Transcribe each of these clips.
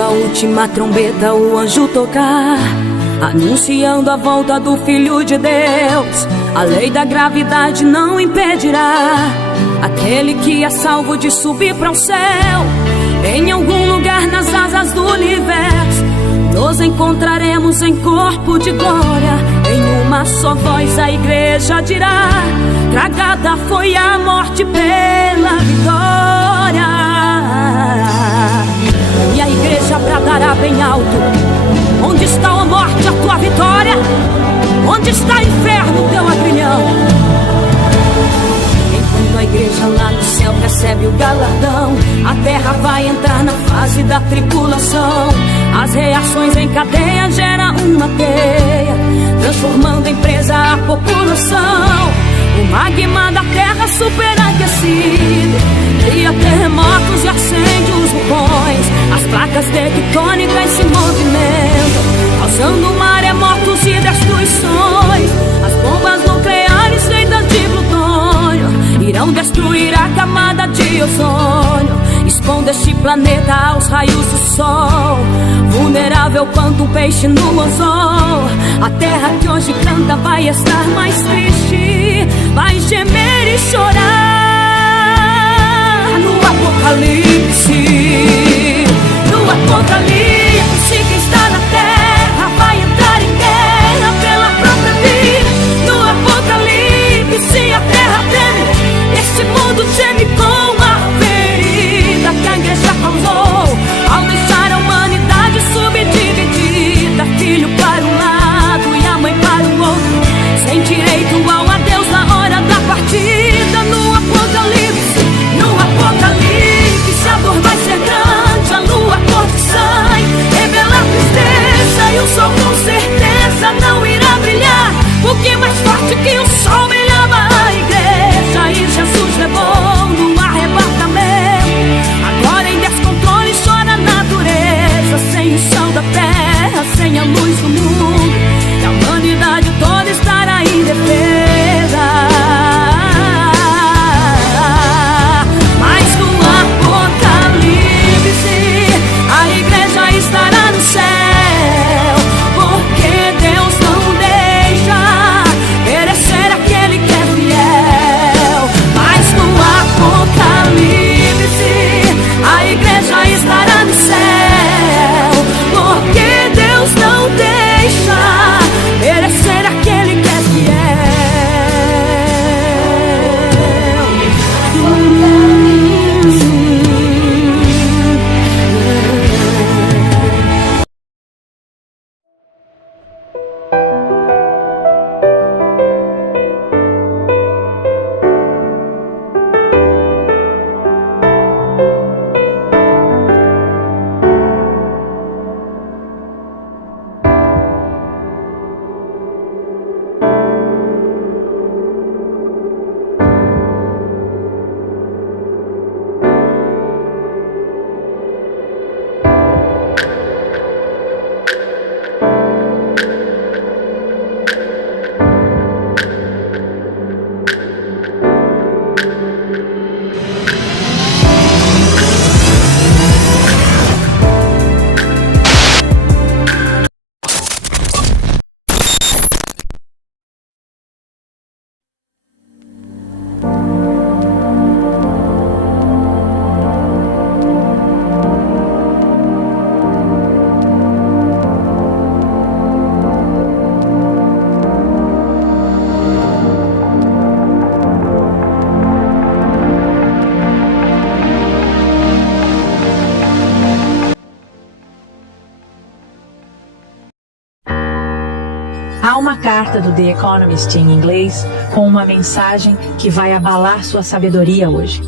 a última trombeta o anjo tocar, anunciando a volta do Filho de Deus. A lei da gravidade não impedirá aquele que é salvo de subir para o céu. Em algum lugar nas asas do universo nos encontraremos em corpo de glória. Em uma só voz a igreja dirá: tragada foi a morte pela vitória. E a igreja bradará bem alto: onde está, ó morte, a tua vitória? Onde está, inferno, teu agrilhão? Enquanto a igreja lá no céu recebe o galardão, a terra vai entrar na fase da tribulação. As reações em cadeia geram uma teia, transformando em presa a população. O magma da terra superaquecido cria terremotos e acende os vulcões. As placas tectônicas se movimentam, causando maremotos e destruições. As bombas nucleares feitas de plutônio irão destruir a camada de ozônio, expondo este planeta aos raios do sol. Vulnerável quanto um peixe no anzol, a terra que hoje canta vai estar mais triste, vai gemer e chorar. No Apocalipse, no Apocalipse, quem está na terra vai entrar em guerra pela própria vida. No Apocalipse a terra treme, este mundo geme com a ferida que a igreja causou ao deixar a humanidade subdividida. Filho para um lado e a mãe para o outro, sem direito ao adeus na hora da partida. No Apocalipse, a dor vai ser grande, a lua cor de sangue revela a tristeza, e o sol com certeza não irá brilhar, porque mais forte que o sol brilhava a igreja. E Jesus levou no arrebatamento. Agora em descontrole chora a natureza, sem o chão da terra, sem a luz do mundo, e a humanidade toda estará indefesa. Mas no Apocalipse a igreja estará no céu, porque Deus não deixa perecer aquele que é fiel. Mas no Apocalipse a igreja estará no céu, porque Deus não deixa perecer aquele que é fiel. Há uma carta do The Economist em inglês com uma mensagem que vai abalar sua sabedoria hoje.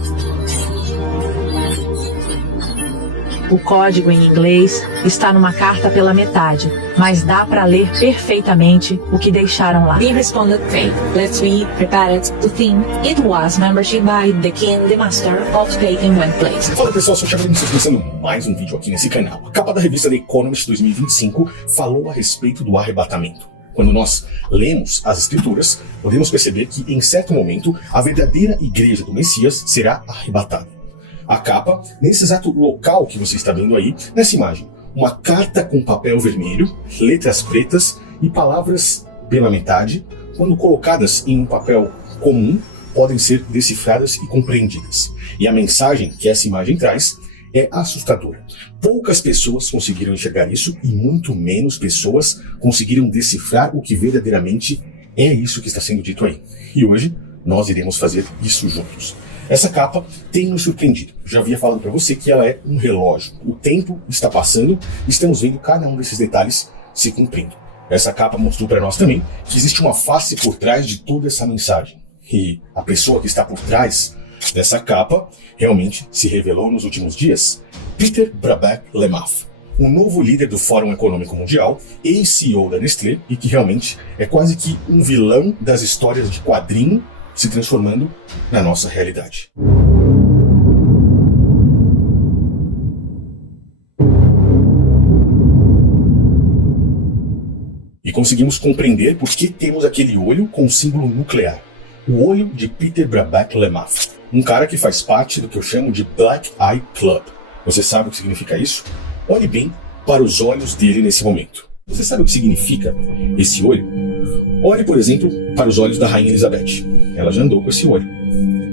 O código em inglês está numa carta pela metade, mas dá para ler perfeitamente o que deixaram lá. He responded, "Faith, let's be prepared to think it was membership by the king, the master of taking one place." Fala pessoal, sou o Thiago, vocês começando mais um vídeo aqui nesse canal. A capa da revista The Economist 2025 falou a respeito do arrebatamento. Quando nós lemos as escrituras, podemos perceber que em certo momento a verdadeira igreja do Messias será arrebatada. A capa, nesse exato local que você está vendo aí, nessa imagem, uma carta com papel vermelho, letras pretas e palavras pela metade, quando colocadas em um papel comum, podem ser decifradas e compreendidas. E a mensagem que essa imagem traz é assustadora. Poucas pessoas conseguiram enxergar isso e muito menos pessoas conseguiram decifrar o que verdadeiramente é isso que está sendo dito aí. E hoje nós iremos fazer isso juntos. Essa capa tem nos surpreendido. Já havia falado para você que ela é um relógio. O tempo está passando e estamos vendo cada um desses detalhes se cumprindo. Essa capa mostrou para nós também que existe uma face por trás de toda essa mensagem. E a pessoa que está por trás dessa capa realmente se revelou nos últimos dias. Peter Brabeck-Letmathe, um novo líder do Fórum Econômico Mundial, ex-CEO da Nestlé, e que realmente é quase que um vilão das histórias de quadrinho se transformando na nossa realidade. E conseguimos compreender por que temos aquele olho com símbolo nuclear. O olho de Peter Brabeck-Letmathe, um cara que faz parte do que eu chamo de Black Eye Club. Você sabe o que significa isso? Olhe bem para os olhos dele nesse momento. Você sabe o que significa esse olho? Olhe, por exemplo, para os olhos da Rainha Elizabeth. Ela já andou com esse olho.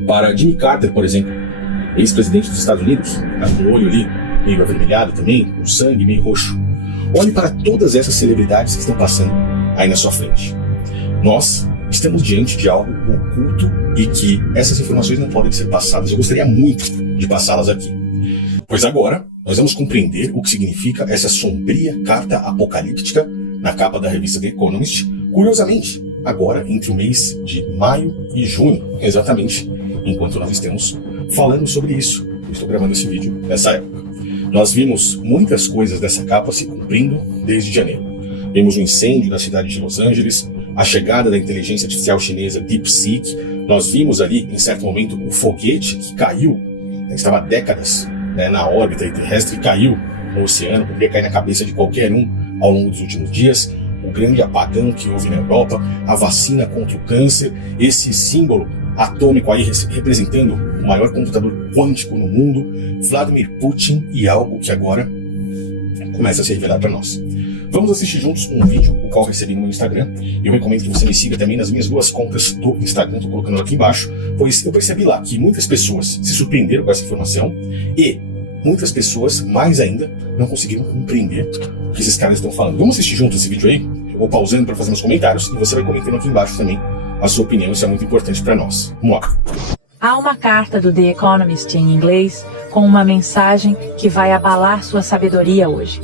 Para Jimmy Carter, por exemplo, ex-presidente dos Estados Unidos, com o olho ali meio avermelhado também, com sangue meio roxo. Olhe para todas essas celebridades que estão passando aí na sua frente. Nós estamos diante de algo oculto e que essas informações não podem ser passadas. Eu gostaria muito de passá-las aqui. Pois agora, nós vamos compreender o que significa essa sombria carta apocalíptica na capa da revista The Economist. Curiosamente, agora entre o mês de maio e junho, exatamente, enquanto nós estamos falando sobre isso. Eu estou gravando esse vídeo nessa época. Nós vimos muitas coisas dessa capa se cumprindo desde janeiro. Vimos o incêndio na cidade de Los Angeles, a chegada da inteligência artificial chinesa DeepSeek. Nós vimos ali, em certo momento, o foguete que caiu, estava há décadas na órbita terrestre e caiu no oceano, poderia cair na cabeça de qualquer um ao longo dos últimos dias. O grande apagão que houve na Europa, a vacina contra o câncer, esse símbolo atômico aí representando o maior computador quântico no mundo, Vladimir Putin e algo que agora começa a se revelar para nós. Vamos assistir juntos um vídeo, o qual recebi no meu Instagram. Eu recomendo que você me siga também nas minhas duas contas do Instagram, estou colocando aqui embaixo, pois eu percebi lá que muitas pessoas se surpreenderam com essa informação e muitas pessoas, mais ainda, não conseguiram compreender o que esses caras estão falando. Vamos assistir juntos esse vídeo aí? Eu vou pausando para fazer meus comentários e você vai comentando aqui embaixo também a sua opinião, isso é muito importante para nós. Vamos lá. Há uma carta do The Economist em inglês com uma mensagem que vai abalar sua sabedoria hoje.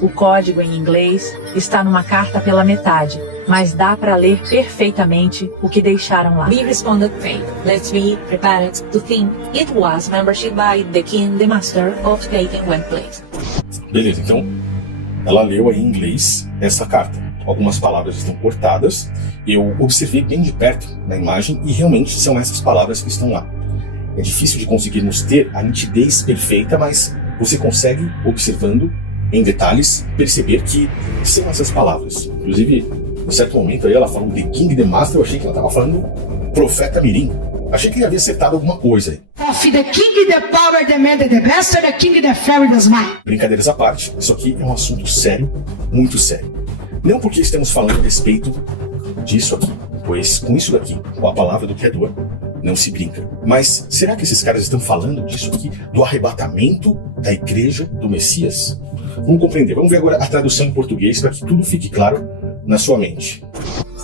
O código em inglês está numa carta pela metade, mas dá para ler perfeitamente o que deixaram lá. We responded faith. Let's be prepared to think it was membership by the king, the master of taking one place. Beleza, então ela leu aí em inglês essa carta. Algumas palavras estão cortadas. Eu observei bem de perto na imagem e realmente são essas palavras que estão lá. É difícil de conseguirmos ter a nitidez perfeita, mas você consegue, observando em detalhes, perceber que são essas palavras. Inclusive, em certo momento aí ela falou The King, the Master, eu achei que ela estava falando Profeta Mirim. Achei que ele havia acertado alguma coisa aí. Of the king, the power, the man, the master, the king, the fairy, the smile. Brincadeiras à parte, isso aqui é um assunto sério, muito sério. Não porque estamos falando a respeito disso aqui, pois com isso daqui, com a palavra do Criador, não se brinca. Mas será que esses caras estão falando disso aqui, do arrebatamento da igreja do Messias? Vamos compreender. Vamos ver agora a tradução em português para que tudo fique claro na sua mente.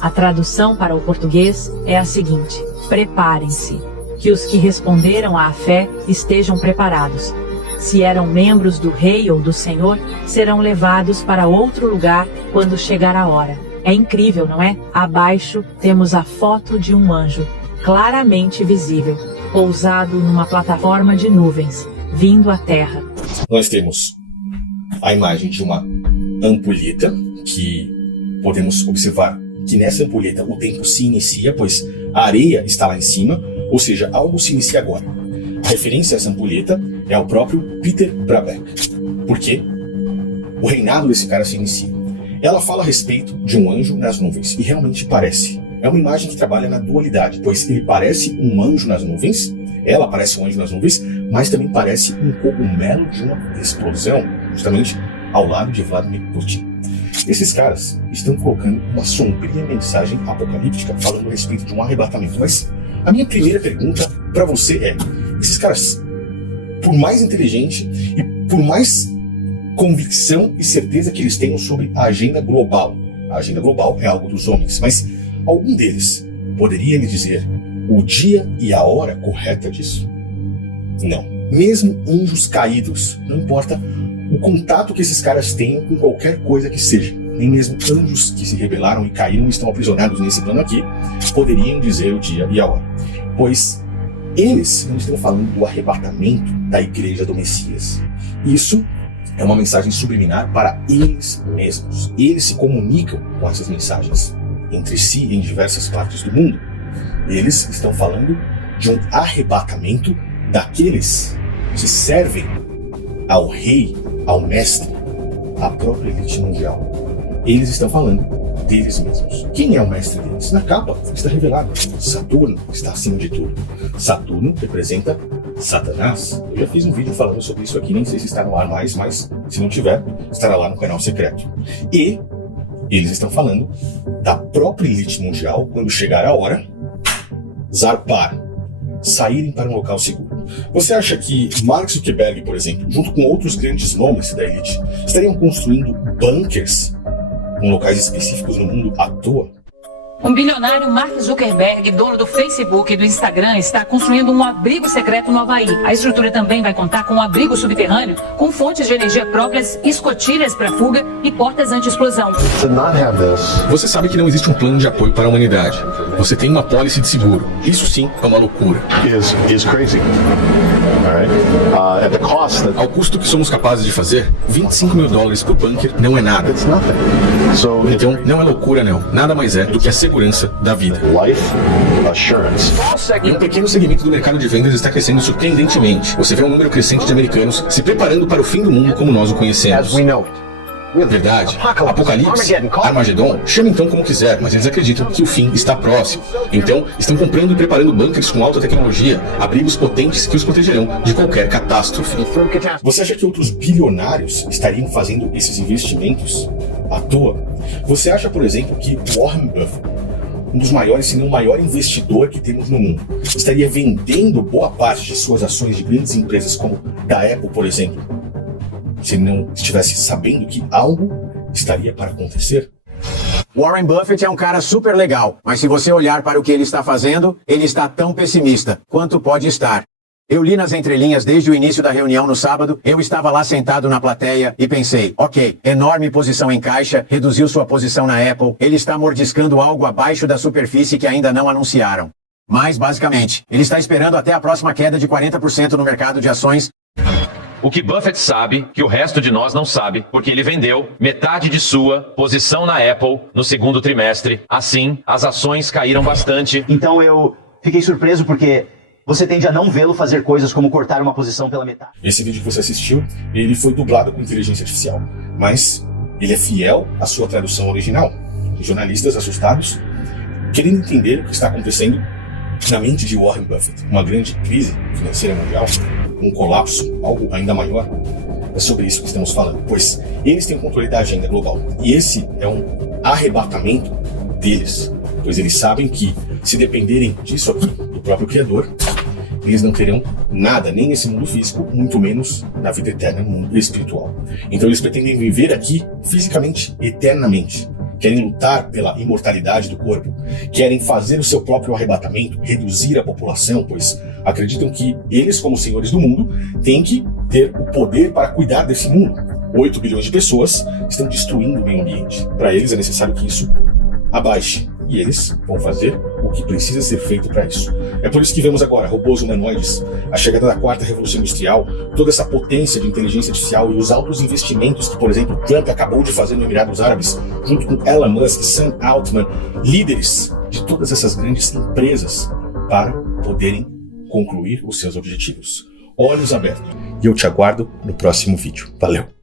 A tradução para o português é a seguinte: preparem-se, que os que responderam à fé estejam preparados. Se eram membros do rei ou do Senhor, serão levados para outro lugar quando chegar a hora. É incrível, não é? Abaixo temos a foto de um anjo, claramente visível, pousado numa plataforma de nuvens, vindo à terra. Nós temos a imagem de uma ampulheta, que podemos observar que nessa ampulheta o tempo se inicia, pois a areia está lá em cima, ou seja, algo se inicia agora. A referência a essa ampulheta é ao próprio Peter Brabeck. Por quê? O reinado desse cara se inicia. Ela fala a respeito de um anjo nas nuvens, e realmente parece. É uma imagem que trabalha na dualidade, pois ele parece um anjo nas nuvens, ela parece um anjo nas nuvens, mas também parece um cogumelo de uma explosão, justamente ao lado de Vladimir Putin. Esses caras estão colocando uma sombria mensagem apocalíptica falando a respeito de um arrebatamento. Mas a minha primeira pergunta para você é: esses caras, por mais inteligente e por mais convicção e certeza que eles tenham sobre a agenda global é algo dos homens, mas algum deles poderia lhe dizer o dia e a hora correta disso? Não. Mesmo anjos caídos, não importa o contato que esses caras tenham com qualquer coisa que seja, nem mesmo anjos que se rebelaram e caíram e estão aprisionados nesse plano aqui, poderiam dizer o dia e a hora. Pois eles não estão falando do arrebatamento da igreja do Messias. Isso é uma mensagem subliminar para eles mesmos. Eles se comunicam com essas mensagens entre si em diversas partes do mundo. Eles estão falando de um arrebatamento daqueles que servem ao rei, ao mestre, à própria elite mundial. Eles estão falando deles mesmos. Quem é o mestre deles? Na capa está revelado. Saturno está acima de tudo. Saturno representa Satanás. Eu já fiz um vídeo falando sobre isso aqui, nem sei se está no ar mais, mas se não tiver, estará lá no canal secreto. E eles estão falando da própria elite mundial quando chegar a hora, zarpar, saírem para um local seguro. Você acha que Mark Zuckerberg, por exemplo, junto com outros grandes nomes da elite, estariam construindo bunkers em locais específicos no mundo à toa? Um bilionário, Mark Zuckerberg, dono do Facebook e do Instagram, está construindo um abrigo secreto no Havaí. A estrutura também vai contar com um abrigo subterrâneo, com fontes de energia próprias, escotilhas para fuga e portas anti-explosão. Você sabe que não existe um plano de apoio para a humanidade. Você tem uma apólice de seguro. Isso sim é uma loucura. Ao custo que somos capazes de fazer, $25 mil por bunker não é nada. Então, não é loucura não. Nada mais é do que a segurança da vida. E um pequeno segmento do mercado de vendas está crescendo surpreendentemente. Você vê um número crescente de americanos se preparando para o fim do mundo como nós o conhecemos. Verdade, Apocalipse, Armagedon, chame então como quiser, mas eles acreditam que o fim está próximo. Então, estão comprando e preparando bunkers com alta tecnologia, abrigos potentes que os protegerão de qualquer catástrofe. Você acha que outros bilionários estariam fazendo esses investimentos à toa? Você acha, por exemplo, que Warren Buffett, um dos maiores, se não o maior investidor que temos no mundo, estaria vendendo boa parte de suas ações de grandes empresas como da Apple, por exemplo, se ele não estivesse sabendo que algo estaria para acontecer? Warren Buffett é um cara super legal, mas se você olhar para o que ele está fazendo, ele está tão pessimista quanto pode estar. Eu li nas entrelinhas desde o início da reunião no sábado, eu estava lá sentado na plateia e pensei, ok, enorme posição em caixa, reduziu sua posição na Apple, ele está mordiscando algo abaixo da superfície que ainda não anunciaram. Mas, basicamente, ele está esperando até a próxima queda de 40% no mercado de ações. O que Buffett sabe, que o resto de nós não sabe, porque ele vendeu metade de sua posição na Apple no segundo trimestre. Assim, as ações caíram bastante. Então eu fiquei surpreso porque você tende a não vê-lo fazer coisas como cortar uma posição pela metade. Esse vídeo que você assistiu, ele foi dublado com inteligência artificial, mas ele é fiel à sua tradução original. Jornalistas assustados, querendo entender o que está acontecendo na mente de Warren Buffett. Uma grande crise financeira mundial, um colapso, algo ainda maior. É sobre isso que estamos falando, pois eles têm o controle da agenda global. E esse é um arrebatamento deles, pois eles sabem que, se dependerem disso aqui, do próprio Criador, eles não terão nada, nem nesse mundo físico, muito menos na vida eterna, no mundo espiritual. Então eles pretendem viver aqui, fisicamente, eternamente. Querem lutar pela imortalidade do corpo, querem fazer o seu próprio arrebatamento, reduzir a população, pois acreditam que eles, como senhores do mundo, têm que ter o poder para cuidar desse mundo. 8 bilhões de pessoas estão destruindo o meio ambiente. Para eles é necessário que isso abaixe, e eles vão fazer o que precisa ser feito para isso. É por isso que vemos agora robôs humanoides, a chegada da 4ª Revolução Industrial, toda essa potência de inteligência artificial e os altos investimentos que, por exemplo, Trump acabou de fazer no Emirados Árabes, junto com Elon Musk, Sam Altman, líderes de todas essas grandes empresas, para poderem concluir os seus objetivos. Olhos abertos. E eu te aguardo no próximo vídeo. Valeu!